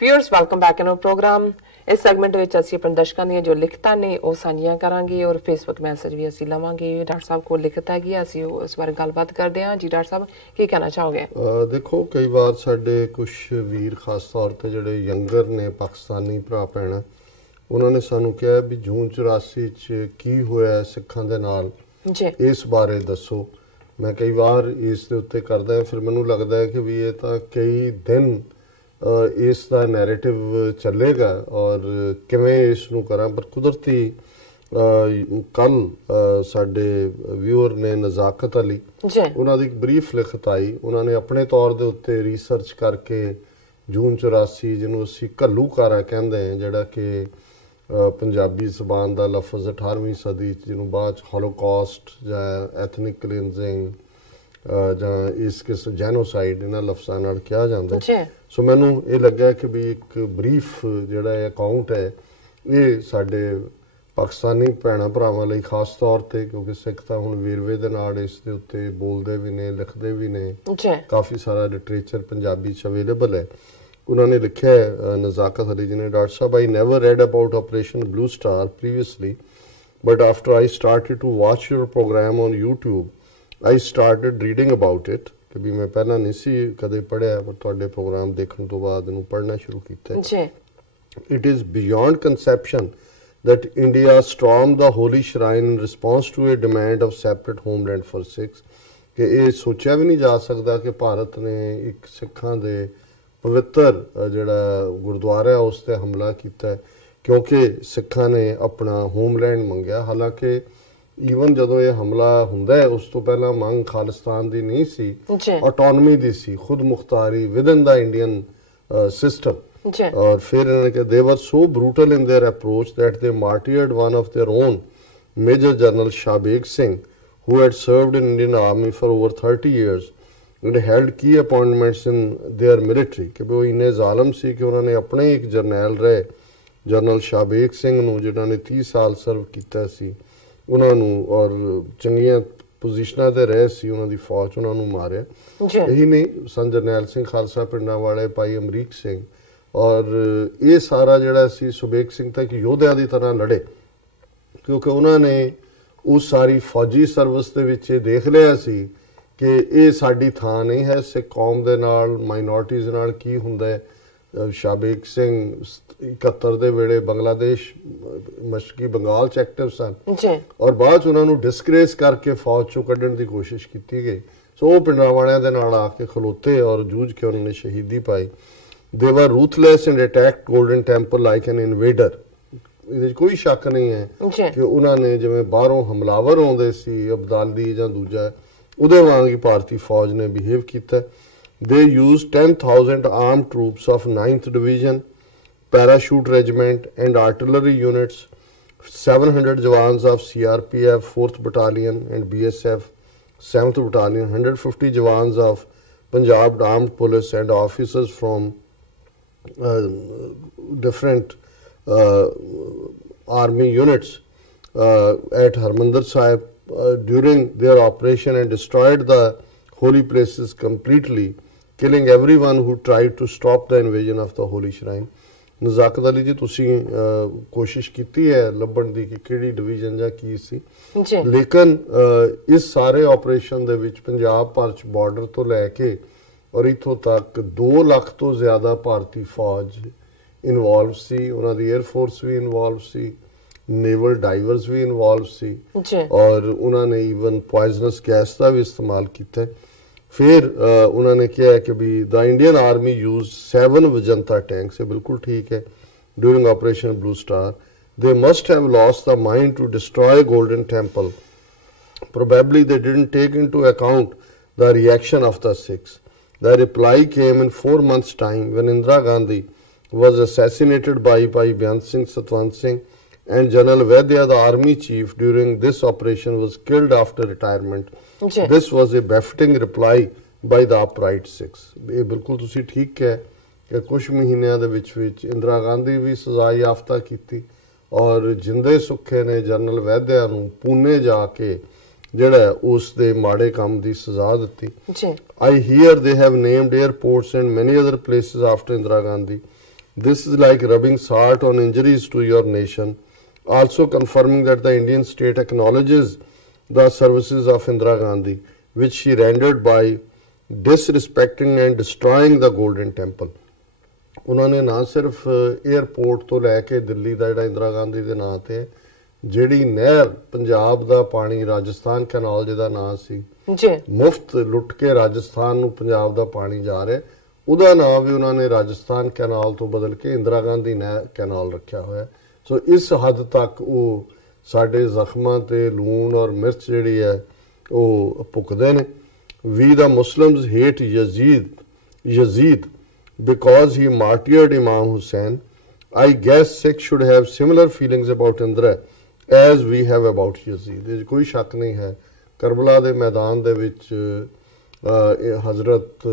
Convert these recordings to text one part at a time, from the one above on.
Viewers, welcome back in our program. इस segment ਵਿੱਚ ਅਸੀਂ ਆਪਣੇ ਦਰਸ਼ਕਾਂ ਦੀਆਂ ਜੋ ਲਿਖਤਾਂ ਨੇ ਉਹ ਸਾਂਝੀਆਂ ਕਰਾਂਗੇ ਔਰ ਫੇਸਬੁੱਕ ਮੈਸੇਜ ਵੀ ਅਸੀਂ ਲਵਾਂਗੇ। ਡਾਕਟਰ ਸਾਹਿਬ ਕੋਲ ਲਿਖਤ ਹੈਗੀ ਆ, ਅਸੀਂ ਉਸ ਬਾਰੇ ਗੱਲਬਾਤ ਕਰਦੇ ਹਾਂ। ਜੀ ਡਾਕਟਰ ਸਾਹਿਬ ਕੀ ਕਹਿਣਾ ਚਾਹੋਗੇ? ਦੇਖੋ ਕਈ ਵਾਰ ਸਾਡੇ ਕੁਝ ਵੀਰ ਖਾਸ ਤੌਰ ਤੇ ਜਿਹੜੇ ਯੰਗਰ ਨੇ ਪਾਕਿਸਤਾਨੀ ਭਰਾ ਭੈਣ ਉਹਨਾਂ ਨੇ ਸਾਨੂੰ ਕਿਹਾ ਵੀ ਜੂਨ 84 ਚ ਕੀ ਹੋਇਆ ਸਿੱਖਾਂ ਦੇ ਨਾਲ, ਇਸ ਬਾਰੇ ਦੱਸੋ। ਮੈਂ ਕਈ ਵਾਰ ਇਸ ਦੇ ਉੱਤੇ ਕਰਦਾ ਫਿਰ ਮੈਨੂੰ ਲੱਗਦਾ ਹੈ ਕਿ ਵੀ ਇਹ ਤਾਂ ਕਈ ਦਿਨ ਇਸ ਦਾ ਨੈਰੇਟਿਵ ਚੱਲੇਗਾ ਔਰ ਕਿਵੇਂ ਇਸ ਨੂੰ ਕਰਾਂ। ਪਰ ਕੁਦਰਤੀ ਕੱਲ ਸਾਡੇ ਵਿਊਅਰ ਨੇ ਨਜ਼ਾਕਤ ਅਲੀ ਉਹਨਾਂ ਦੀ ਇੱਕ ਬਰੀਫ ਲਿਖਤ ਆਈ। ਉਹਨਾਂ ਨੇ ਆਪਣੇ ਤੌਰ ਦੇ ਉੱਤੇ ਰਿਸਰਚ ਕਰਕੇ ਜੂਨ 84 ਜਿਹਨੂੰ ਅਸੀਂ ਘੱਲੂਘਾਰਾ ਕਹਿੰਦੇ ਹਾਂ, ਜਿਹੜਾ ਕਿ ਪੰਜਾਬੀ ਜ਼ਬਾਨ ਦਾ ਲਫ਼ਜ਼ 18ਵੀਂ ਸਦੀ ਜਿਹਨੂੰ ਬਾਅਦ 'ਚ ਹੋਲੋਕਾਸਟ ਜਾਂ ਐਥਨਿਕ ਕਲੀਨਜ਼ਿੰਗ ਜਾਂ ਇਸ ਕਿਸਮ ਜੈਨੋਸਾਈਡ ਇਹਨਾਂ ਲਫ਼ਜ਼ਾਂ ਨਾਲ ਕਿਹਾ ਜਾਂਦਾ। ਸੋ ਮੈਨੂੰ ਇਹ ਲੱਗਾ ਕਿ ਵੀ ਇੱਕ ਬਰੀਫ ਜਿਹੜਾ ਇਹ ਅਕਾਊਂਟ ਹੈ ਇਹ ਸਾਡੇ ਪਾਕਿਸਤਾਨੀ ਭੈਣਾਂ ਭਰਾਵਾਂ ਲਈ ਖਾਸ ਤੌਰ ਤੇ, ਕਿਉਂਕਿ ਸਿੱਖ ਤਾਂ ਹੁਣ ਵੇਰਵੇ ਦੇ ਨਾਲ ਇਸ ਦੇ ਉੱਤੇ ਬੋਲਦੇ ਵੀ ਨੇ, ਲਿਖਦੇ ਵੀ ਨੇ, ਕਾਫੀ ਸਾਰਾ ਲਿਟਰੇਚਰ ਪੰਜਾਬੀ 'ਚ ਅਵੇਲੇਬਲ ਹੈ। ਉਹਨਾਂ ਨੇ ਲਿਖਿਆ ਨਜ਼ਾਕਤ ਅਲੀ ਜੀ ਨੇ, doctor Sahib I never red about operation blue star previously, but after I started to watch your program on YouTube, I started reading about it। ਕਿ ਵੀ ਮੈਂ ਪਹਿਲਾਂ ਨਹੀਂ ਸੀ ਕਦੇ ਪੜ੍ਹਿਆ, ਪਰ ਤੁਹਾਡੇ ਪ੍ਰੋਗਰਾਮ ਦੇਖਣ ਤੋਂ ਬਾਅਦ ਇਹਨੂੰ ਪੜ੍ਹਨਾ ਸ਼ੁਰੂ ਕੀਤਾ। It is beyond conception that India stormed the holy shrine in response to a demand of separate homeland for Sikhs। ਕਿ ਇਹ ਸੋਚਿਆ ਵੀ ਨਹੀਂ ਜਾ ਸਕਦਾ ਕਿ ਭਾਰਤ ਨੇ ਇੱਕ ਸਿੱਖਾਂ ਦੇ ਪਵਿੱਤਰ ਜਿਹੜਾ ਗੁਰਦੁਆਰਾ ਉਸ ਤੇ ਹਮਲਾ ਕੀਤਾ ਕਿਉਂਕਿ ਸਿੱਖਾਂ ਨੇ ਆਪਣਾ ਹੋਮਲੈਂਡ ਮੰਗਿਆ। ਹਾਲਾਂਕਿ ਈਵਨ ਜਦੋਂ ਇਹ ਹਮਲਾ ਹੁੰਦਾ ਹੈ ਉਸ ਤੋਂ ਪਹਿਲਾਂ ਮੰਗ ਖਾਲਿਸਤਾਨ ਦੀ ਨਹੀਂ ਸੀ, ਆਟੋਨਮੀ ਦੀ ਸੀ, ਖੁਦ ਮੁਖਤਾਰੀ ਵਿਦਨ ਦਾ ਇੰਡੀਅਨ ਸਿਸਟਮ। ਔਰ ਫਿਰ ਇਹਨਾਂ ਨੇ ਕਿਹਾ they were so brutal in their approach that they martyred one of their own, Major General Shabik Singh, who had served in Indian Army for over 30 years and held key appointments in their military। ਕਿ ਉਹ ਇੰਨੇ ਜ਼ਾਲਮ ਸੀ ਕਿ ਉਹਨਾਂ ਨੇ ਆਪਣੇ ਇੱਕ ਜਰਨੈਲ ਰਹੇ general Shabeg Singh ਨੂੰ, ਜਿਨ੍ਹਾਂ ਨੇ 30 ਸਾਲ ਸਰਵ ਕੀਤਾ ਸੀ, ਉਹਨਾਂ ਨੂੰ ਔਰ ਚੰਗੀਆਂ ਪੋਜੀਸ਼ਨਾਂ ਤੇ ਰਹੇ ਸੀ ਉਹਨਾਂ ਦੀ ਫੌਜ, ਉਹਨਾਂ ਨੂੰ ਮਾਰਿਆ। ਇਹੀ ਨਹੀਂ, ਸਨ ਜਰਨੈਲ ਸਿੰਘ ਖਾਲਸਾ ਪਿੰਡਾਂ ਵਾਲੇ, ਭਾਈ ਅਮਰੀਕ ਸਿੰਘ ਔਰ ਇਹ ਸਾਰਾ ਜਿਹੜਾ ਸੀ ਸੁਬੇਕ ਸਿੰਘ ਤਾਂ ਇੱਕ ਯੋਧਿਆਂ ਦੀ ਤਰ੍ਹਾਂ ਲੜੇ ਕਿਉਂਕਿ ਉਹਨਾਂ ਨੇ ਉਸ ਸਾਰੀ ਫੌਜੀ ਸਰਵਿਸ ਦੇ ਵਿੱਚ ਇਹ ਦੇਖ ਲਿਆ ਸੀ ਕਿ ਇਹ ਸਾਡੀ ਥਾਂ ਨਹੀਂ ਹੈ। ਸਿੱਖ ਕੌਮ ਦੇ ਨਾਲ ਮਾਈਨੋਰਟੀਜ਼ ਨਾਲ ਕੀ ਹੁੰਦਾ ਹੈ। ਸ਼ਾਬੇਕ ਸਿੰਘ 71 ਦੇ ਵੇਲੇ ਬੰਗਲਾਦੇਸ਼ ਮਸ਼ਰਕੀ ਬੰਗਾਲ 'ਚ ਐਕਟਿਵ ਸਨ ਔਰ ਬਾਅਦ 'ਚ ਉਹਨਾਂ ਨੂੰ ਡਿਸਕਰੇਸ ਕਰਕੇ ਫੌਜ 'ਚੋਂ ਕੱਢਣ ਦੀ ਕੋਸ਼ਿਸ਼ ਕੀਤੀ ਗਈ। ਸੋ ਉਹ ਪਿੰਡਾਂ ਵਾਲਿਆਂ ਦੇ ਨਾਲ ਆ ਕੇ ਖਲੋਤੇ ਔਰ ਜੂਝ ਕੇ ਉਹਨਾਂ ਨੇ ਸ਼ਹੀਦੀ ਪਾਈ। They were ruthless and attacked Golden Temple like an invader। ਇਹਦੇ 'ਚ ਕੋਈ ਸ਼ੱਕ ਨਹੀਂ ਹੈ ਕਿ ਉਹਨਾਂ ਨੇ ਜਿਵੇਂ ਬਾਹਰੋਂ ਹਮਲਾਵਰ ਆਉਂਦੇ ਸੀ ਅਬਦਾਲੀ ਜਾਂ ਦੂਜਾ, ਉਹਦੇ ਵਾਂਗ ਹੀ ਭਾਰਤੀ ਫੌਜ ਨੇ ਬਿਹੇਵ ਕੀਤਾ। They used 10,000 armed troops of 9th Division, parachute regiment and artillery units, 700 jawans of CRPF 4th Battalion and BSF 7th Battalion, 150 jawans of Punjab Armed Police and officers from different army units at Harmandir Sahib during their operation and destroyed the holy places completely, killing everyone who tried to stop the invasion of the holy shrine। ਨਜ਼ਾਕਤ Ali ji ਤੁਸੀਂ ਕੋਸ਼ਿਸ਼ ਕੀਤੀ ਹੈ ਲੱਭਣ ਦੀ ਕਿ ਕਿਹੜੀ division ਜਾਂ ਕੀ ਸੀ, ਲੇਕਿਨ ਇਸ ਸਾਰੇ ਆਪਰੇਸ਼ਨ ਦੇ ਵਿੱਚ ਪੰਜਾਬ ਭਰ 'ਚ ਬਾਰਡਰ ਤੋਂ ਲੈ ਕੇ ਔਰ ਇੱਥੋਂ ਤੱਕ 2 ਲੱਖ ਤੋਂ ਜ਼ਿਆਦਾ ਭਾਰਤੀ ਫੌਜ ਇਨਵੋਲਵ ਸੀ। ਉਹਨਾਂ ਦੀ 에ਅਰ ਫੋਰਸ ਵੀ ਇਨਵੋਲਵ ਸੀ, ਨੇਵਲ ਡਾਈਵਰਸ ਵੀ ਇਨਵੋਲਵ ਸੀ ਔਰ ਉਹਨਾਂ ਨੇ ਈਵਨ ਪੋਇਜ਼ਨਸ ਗੈਸ ਦਾ ਵੀ ਇਸਤੇਮਾਲ ਕੀਤਾ। ਫਿਰ ਉਹਨਾਂ ਨੇ ਕਿਹਾ ਕਿ we the Indian army use 7 Vijayanta tanks. ਇਹ ਬਿਲਕੁਲ ਠੀਕ ਹੈ। During operation blue star they must have lost the mind to destroy Golden Temple. Probably they didn't take into account the reaction of the Sikhs। The reply came in 4 months' time when Indira Gandhi was assassinated by Beyant Singh Satwant Singh and General Vaidya, the army chief during this operation, was killed after retirement। This was a befitting reply by the upright Sikhs। ਇਹ ਬਿਲਕੁਲ ਤੁਸੀਂ ਠੀਕ ਕਿਹਾ ਕਿ ਕੁਝ ਮਹੀਨਿਆਂ ਦੇ ਵਿੱਚ ਇੰਦਰਾ ਗਾਂਧੀ ਵੀ ਸਜ਼ਾ ਯਾਫਤਾ ਕੀਤੀ ਔਰ ਜਿੰਦੇ ਸੁੱਖੇ ਨੇ ਜਨਰਲ ਵੈਦਿਆ ਨੂੰ ਪੂਨੇ ਜਾ ਕੇ ਜਿਹੜਾ ਉਸ ਦੇ ਮਾੜੇ ਕੰਮ ਦੀ ਸਜ਼ਾ ਦਿੱਤੀ। I hear they have named airports and many other places after Indira Gandhi। This is like rubbing salt on injuries to your nation. Also confirming that the Indian state acknowledges the services of Indira Gandhi, which she rendered by disrespecting and destroying the Golden Temple. उन्होंने ना सिर्फ airport तो लैके दिल्ली का जो इंदिरा गांधी के नाम से ਜਿਹੜੀ ਨਹਿਰ ਪੰਜਾਬ ਦਾ ਪਾਣੀ ਰਾਜਸਥਾਨ ਕੈਨਾਲ ਜਿਹਦਾ ਨਾਂ ਸੀ ਜੀ ਮੁਫਤ ਲੁੱਟ ਕੇ ਰਾਜਸਥਾਨ ਨੂੰ ਪੰਜਾਬ ਦਾ ਪਾਣੀ ਜਾ ਰਿਹਾ ਉਹਦਾ ਨਾਮ ਵੀ ਉਹਨਾਂ ਨੇ ਰਾਜਸਥਾਨ ਕੈਨਾਲ ਤੋਂ ਬਦਲ ਕੇ ਇੰਦਰਾ ਗਾਂਧੀ ਨਹਿਰ ਕੈਨਾਲ ਰੱਖਿਆ ਹੋਇਆ ਸੋ ਇਸ ਹੱਦ ਤੱਕ ਉਹ ਸਾਡੇ ਜ਼ਖਮਾਂ ਤੇ ਲੂਣ ਔਰ ਮਿਰਚ ਜਿਹੜੀ ਹੈ ਉਹ ਭੁੱਕਦੇ ਨੇ ਵੀ ਦਾ Muslims hate Yazid because he martyred Imam Hussain. I guess Sikhs should have similar feelings about Indira as we have about Yazid. ਕੋਈ ਸ਼ੱਕ ਨਹੀਂ ਹੈ ਕਰਬਲਾ ਦੇ ਮੈਦਾਨ ਦੇ ਵਿੱਚ ਹਜ਼ਰਤ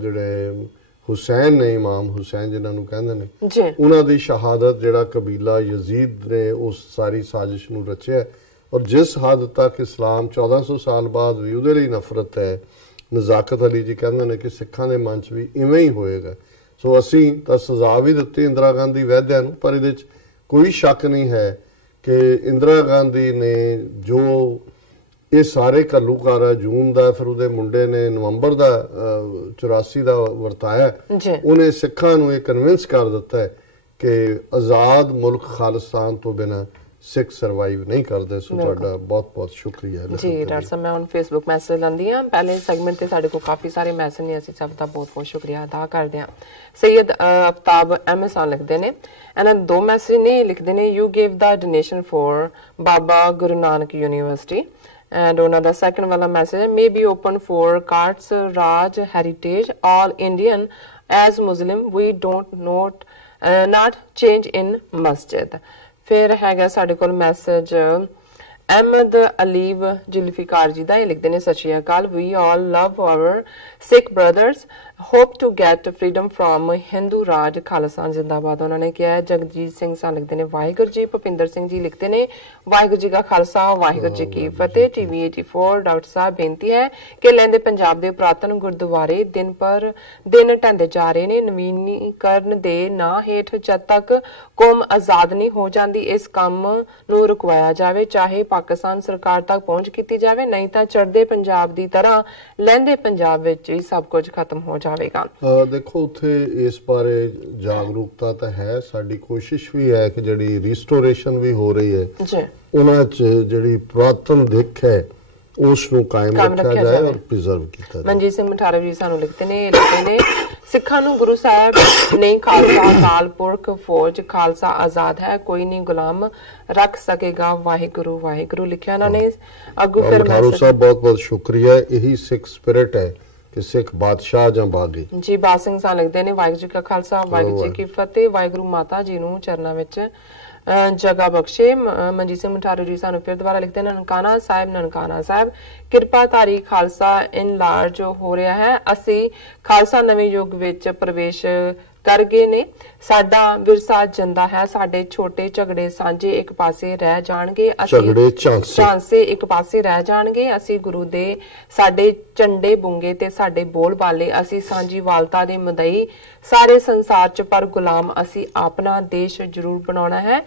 ਜਿਹੜੇ ਹੁਸੈਨ ਨੇ ਇਮਾਮ ਹੁਸੈਨ ਜਿਨ੍ਹਾਂ ਨੂੰ ਕਹਿੰਦੇ ਨੇ ਉਹਨਾਂ ਦੀ ਸ਼ਹਾਦਤ ਜਿਹੜਾ ਕਬੀਲਾ ਯਜ਼ੀਦ ਨੇ ਉਸ ਸਾਰੀ ਸਾਜ਼ਿਸ਼ ਨੂੰ ਰਚਿਆ ਔਰ ਜਿਸ ਹੱਦ ਤੱਕ ਇਸਲਾਮ 1400 ਸਾਲ ਬਾਅਦ ਵੀ ਉਹਦੇ ਲਈ ਨਫ਼ਰਤ ਹੈ ਨਜ਼ਾਕਤ ਅਲੀ ਜੀ ਕਹਿੰਦੇ ਨੇ ਕਿ ਸਿੱਖਾਂ ਦੇ ਮਨ 'ਚ ਵੀ ਇਵੇਂ ਹੀ ਹੋਏਗਾ ਸੋ ਅਸੀਂ ਤਾਂ ਸਜ਼ਾ ਵੀ ਦਿੱਤੀ ਇੰਦਰਾ ਗਾਂਧੀ ਵੈਦਿਆਂ ਨੂੰ ਪਰ ਇਹਦੇ 'ਚ ਕੋਈ ਸ਼ੱਕ ਨਹੀਂ ਹੈ ਕਿ ਇੰਦਰਾ ਗਾਂਧੀ ਨੇ ਜੋ ਇਹ ਸਾਰੇ ਘੱਲੂਘਾਰਾ ਜੂਨ ਦਾ ਫਿਰ ਉਹਦੇ ਮੁੰਡੇ ਨੇ ਨਵੰਬਰ ਦਾ 84 ਦਾ ਵਰਤਾਇਆ ਉਹਨੇ ਸਿੱਖਾਂ ਨੂੰ ਇਹ ਕਨਵਿੰਸ ਕਰ ਦਿੱਤਾ ਹੈ ਕਿ ਆਜ਼ਾਦ ਮੁਲਕ ਖਾਲਿਸਤਾਨ ਤੋਂ ਬਿਨਾਂ ਸਿੱਖ ਸਰਵਾਈਵ ਨਹੀਂ ਕਰਦੇ ਸੋ ਤੁਹਾਡਾ ਬਹੁਤ ਬਹੁਤ ਸ਼ੁਕਰੀਆ ਜੀ ਡਾਕਟਰ ਸਾਹਿਬ ਮੈਂ ਹੁਣ ਫੇਸਬੁੱਕ ਮੈਸੇਜ ਲੈਂਦੀ ਹਾਂ ਪਹਿਲੇ ਸੈਗਮੈਂਟ ਤੇ ਸਾਡੇ ਕੋਲ ਕਾਫੀ ਸਾਰੇ ਮੈਸੇਜ ਨੇ ਅਸੀਂ ਸਭ ਦਾ ਬਹੁਤ ਬਹੁਤ ਸ਼ੁਕਰੀਆ ਅਦਾ ਕਰਦੇ ਹਾਂ ਸੈਯਦ ਅਫਤਾਬ ਐਮਐਸਆਰ ਲਿਖਦੇ ਨੇ ਇਹਨਾਂ ਦੋ ਮੈਸੇਜ ਨੇ ਲਿਖਦੇ ਨੇ you give the donation for Baba Guru Nanak university and another second wala message may be open for cards Raj heritage all Indian as Muslim we don't not change in masjid फिर हैगा साडे कोल मैसेज अहमद अलीब जुल्फिकार जी दा लिखदे ने Sat Shri Akal we all love our Sikh brothers hope to get freedom from Hindu raj Khalistan zindabad उन्होंने कहा जगजीत सिंह सा लिखते हैं वाहिगुरू जी भुपिंदर सिंह जी लिखते हैं वाहिगुरू जी का खालसा वाहिगुरू जी की फतेह टीवी 84 डॉक्टर साहब बेनती है कि लैंदे पंजाब दे पुरातन गुरुद्वारे दिन पर दिन ढंदे जा रहे ने नवीनीकरण दे ना हेठ जद तक कौम आजाद नहीं हो जाती इस काम नूं रुकवाया जाए चाहे पाकिस्तान सरकार तक पहुंच की जाए नहीं तो चढ़दे पंजाब की तरह लैंदे पंजाब विच ही सब कुछ खत्म हो ਜਾਵੇਗਾ ਦੇਖੋ ਉੱਥੇ ਇਸ ਬਾਰੇ ਜਾਗਰੂਕਤਾ ਤਾਂ ਹੈ ਸਾਡੀ ਕੋਸ਼ਿਸ਼ ਵੀ ਹੈ ਕਿ ਜਿਹੜੀ ਰੀਸਟੋਰੇਸ਼ਨ ਵੀ ਹੋ ਰਹੀ ਹੈ ਜੀ ਉਹਨਾਂ 'ਚ ਜਿਹੜੀ ਪੁਰਾਤਨ ਦਿੱਖ ਹੈ ਉਸ ਨੂੰ ਕਾਇਮ ਰੱਖਿਆ ਜਾਏ ਔਰ ਪ੍ਰੀਜ਼ਰਵ ਕੀਤਾ ਜਾਏ ਮਨਜੀਤ ਸਿੰਘ ਮਠਾਰਾ ਜੀ ਸਾਨੂੰ ਲਿਖਦੇ ਨੇ ਸਿੱਖਾਂ ਨੂੰ ਗੁਰੂ ਸਾਹਿਬ ਨਹੀਂ ਖਾਲਸਾ ਅਕਾਲ ਪੁਰਖ ਫੌਜ ਖਾਲਸਾ ਆਜ਼ਾਦ ਹੈ ਕੋਈ ਨਹੀਂ ਗੁਲਾਮ ਰੱਖ ਸਕੇਗਾ ਵਾਹਿਗੁਰੂ ਵਾਹਿਗੁਰੂ ਲਿਖਿਆ ਉਹਨਾਂ ਨੇ ਅੱਗੋਂ ਫਿਰ ਮੈਸੇਜ ਸਾਹਿਬ ਬਹੁਤ ਬਹੁਤ ਸ਼ੁਕਰੀਆ ਇਹੀ ਸਿੱਖ ਸਪਿਰਿਟ ਹੈ ਕਿ ਸਿੱਖ ਬਾਦਸ਼ਾਹ ਜਾਂ ਬਾਗੀ ਜੀ ਬਾਦ ਸਿੰਘ ਸਾਹਿਬ ਲਿਖਦੇ ਨੇ ਵਾਹਿਗੁਰੂ ਜੀ ਕਾ ਖਾਲਸਾ ਵਾਹਿਗੁਰੂ ਜੀ ਕੀ ਫਤਿਹ ਵਾਹਿਗੁਰੂ ਮਾਤਾ ਜੀ ਨੂੰ ਚਰਨਾਂ ਵਿੱਚ ਜਗ੍ਹਾ ਬਖਸ਼ੇ ਮਨਜੀਤ ਸਿੰਘ ਮਠਾਰੂ ਜੀ ਸਾਨੂੰ ਫਿਰ ਦੁਬਾਰਾ ਲਿਖਦੇ ਨੇ ਨਨਕਾਣਾ ਸਾਹਿਬ ਕਿਰਪਾ ਧਾਰੀ ਖਾਲਸਾ ਇਨ ਲਾਰਜ ਹੋ ਰਿਹਾ ਹੈ ਅਸੀਂ ਖਾਲਸਾ ਨਵੇਂ ਯੁੱਗ ਵਿੱਚ ਪ੍ਰਵੇਸ਼ ਕਰ ਗਏ ਨੇ ਸਾਡਾ ਵਿਰਸਾ ਜਿੰਦਾ ਹੈ ਸਾਡੇ ਛੋਟੇ ਝਗੜੇ ਸਾਂਝੇ ਇੱਕ ਪਾਸੇ ਰਹਿ ਜਾਣਗੇ ਝਗੜੇ ਝਾਂਸੇ ਇੱਕ ਪਾਸੇ ਰਹਿ ਜਾਣਗੇ ਅਸੀਂ ਗੁਰੂ ਦੇ ਸਾਡੇ ਝੰਡੇ ਬੁੰਗੇ ਤੇ ਸਾਡੇ ਬੋਲ ਬਾਲੇ ਅਸੀਂ ਸਾਂਝੀ ਵਾਲਤਾ ਦੇ ਮਦਈ ਸਾਰੇ ਸੰਸਾਰ ਚ ਪਰ ਗੁਲਾਮ ਅਸੀਂ ਆਪਣਾ ਦੇਸ਼ ਜ਼ਰੂਰ ਬਣਾਉਣਾ ਹੈ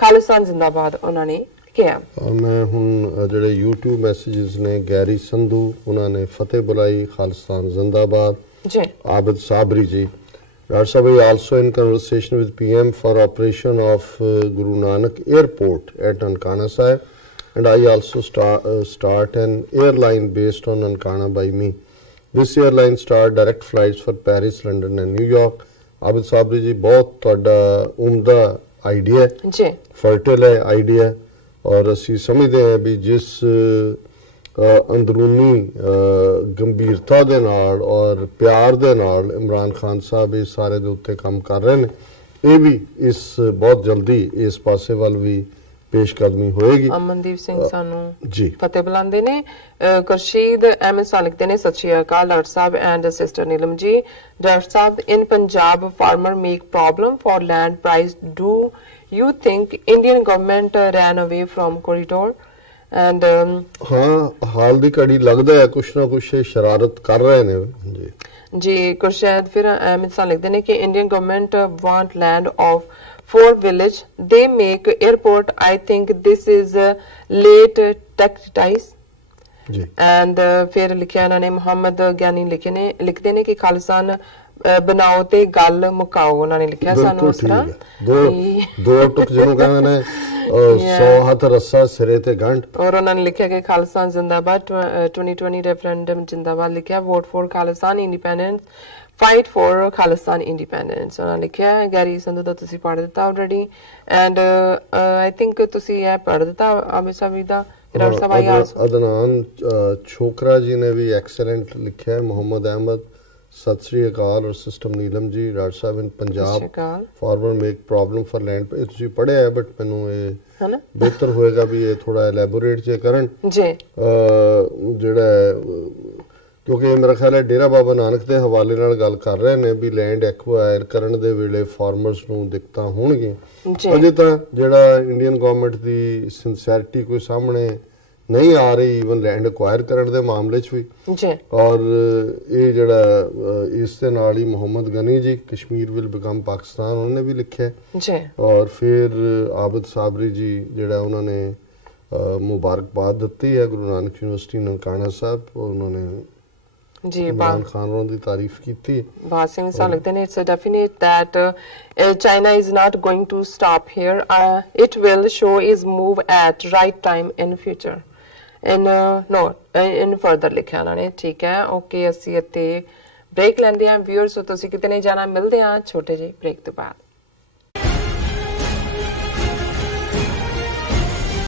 ਖਾਲਿਸਤਾਨ ਜ਼ਿੰਦਾਬਾਦ ਉਹਨਾਂ ਨੇ ਕਿਹਾ ਮੈਂ ਹੁਣ ਜਿਹੜੇ YouTube ਮੈਸੇजेस ਨੇ ਗੈਰੀ ਸੰਧੂ ਉਹਨਾਂ ਨੇ ਫਤਿਹ ਬੁਲਾਈ ਖਾਲਿਸਤਾਨ ਜ਼ਿੰਦਾਬਾਦ ਜੀ ਆਬਿਦ ਸਾਬਰੀ ਜੀ Dr. Sabai also in conversation with PM for operation of Guru Nanak Airport at Nankana Sahib and I also start an airline based on Nankana by me. This airline start direct flights for Paris, London and New York. Abid Sabri ji बहुत ਤੁਹਾਡਾ ਉਮਦਾ idea ਜੀ ਫਰਟੀਲ ਹੈ idea ਔਰ ਅਸੀਂ ਸਮਝਦੇ ਹਾਂ ਵੀ ਜਿਸ ਅੰਦਰੂਨੀ ਗੰਭੀਰਤਾ ਦੇ ਨਾਲ ਔਰ ਪਿਆਰ ਦੇ ਨਾਲ ਇਮਰਾਨ ਖਾਨ ਸਾਹਿਬ ਇਸ ਸਾਰੇ ਦੇ ਉੱਤੇ ਕੰਮ ਕਰ ਰਹੇ ਨੇ ਇਹ ਵੀ ਇਸ ਬਹੁਤ ਜਲਦੀ ਇਸ ਪਾਸੇ ਵੱਲ ਵੀ ਪੇਸ਼ਕਦਮੀ ਹੋਏਗੀ ਅਮਨਦੀਪ ਸਿੰਘ ਸਾਨੂੰ ਜੀ ਫਤਿਹ ਬੁਲਾਉਂਦੇ ਨੇ ਕੁਰਸ਼ੀਦ ਅਹਿਮਦ ਸਾਹਿਬ ਲਿਖਦੇ ਨੇ Sat Shri Akal doctor sahib and sister Neelam ji doctor sahib in Punjab farmer make problem for land price do you think Indian government ran away from corridor and हाँ हाल दी घड़ी लगता है कुछ ना कुछ शरारत कर रहे ने जी कुरशैद फिर अहमद सा लिखते हैं कि Indian government want land of 4 village they make airport I think this is late tactics ji and फिर लिखा इन्होंने मोहम्मद ज्ञानी लिखते हैं कि खालिस्तान बनाओ ते गल मुकाओ उन्होंने लिखा सानू उस तरह दो टुक जिन्हों कहंदे ने 100 हथ रस्सा सिरे ते गंढ और उन्होंने लिखा कि खालिस्तान जिंदाबाद 2020 रेफरेंडम जिंदाबाद लिखा vote for Khalistan independence fight for Khalistan independence उन्होंने लिखा है गैरी संधू तो तुसी पढ़ दिता ऑलरेडी एंड आई थिंक तुसी ये पढ़ दिता आबिद साहब दा अदनान छोकरा जी ने भी एक्सीलेंट लिखा है मोहम्मद अहमद सत श्री अकाल और system Neelam ji doctor sahib in Punjab farmer make problem for land पे ਤੁਸੀਂ ਪੜਿਆ ਹੈ ਬਟ ਮੈਨੂੰ ਇਹ ਬਿਹਤਰ ਹੋਏਗਾ ਵੀ ਇਹ ਥੋੜਾ ਐਲੈਬੋਰੇਟ ਜੇ ਕਰਨ ਜੀ ਜਿਹੜਾ ਕਿਉਂਕਿ ਮੇਰਾ ਖਿਆਲ ਹੈ ਡੇਰਾ ਬਾਬਾ ਨਾਨਕ ਦੇ ਹਵਾਲੇ ਨਾਲ ਗੱਲ ਕਰ ਰਹੇ ਨੇ ਵੀ ਲੈਂਡ ਐਕਵਾਇਰ ਕਰਨ ਦੇ ਵੇਲੇ ਫਾਰਮਰਸ ਨੂੰ ਦਿੱਕਤਾਂ ਹੋਣਗੀਆਂ ਅਜੇ ਤਾਂ ਜਿਹੜਾ ਇੰਡੀਅਨ ਗਵਰਨਮੈਂਟ ਦੀ ਸਿੰਸੈਰਿਟੀ ਕੋਈ ਸਾਹਮਣੇ नहीं आ रही इवन लैंड एक्वायर करने के मामले च भी और ये जड़ा इस दे नाल ही मोहम्मद गनी जी कश्मीर विल बिकम पाकिस्तान उन्होंने भी लिखा है और फिर आबिद साबरी जी जड़ा उन्होंने मुबारकबाद दी है गुरु नानक यूनिवर्सिटी ननकाना साहब और उन्होंने जी इमरान खान की तारीफ की थी बात सिंह सा लगते हैं it's definite that China is not going to stop here it will show its move at right time in future in no in further लिखा उन्होंने ठीक है ओके ਅਸੀਂ ਇੱਥੇ ब्रेक ਲੈਂਦੇ ਹਾਂ व्यूअर्स ਤੁਸੀਂ ਕਿਤੇ ਨਹੀਂ ਜਾਣਾ ਮਿਲਦੇ ਹਾਂ ਛੋਟੇ ਜਿਹੇ ब्रेक ਤੋਂ ਬਾਅਦ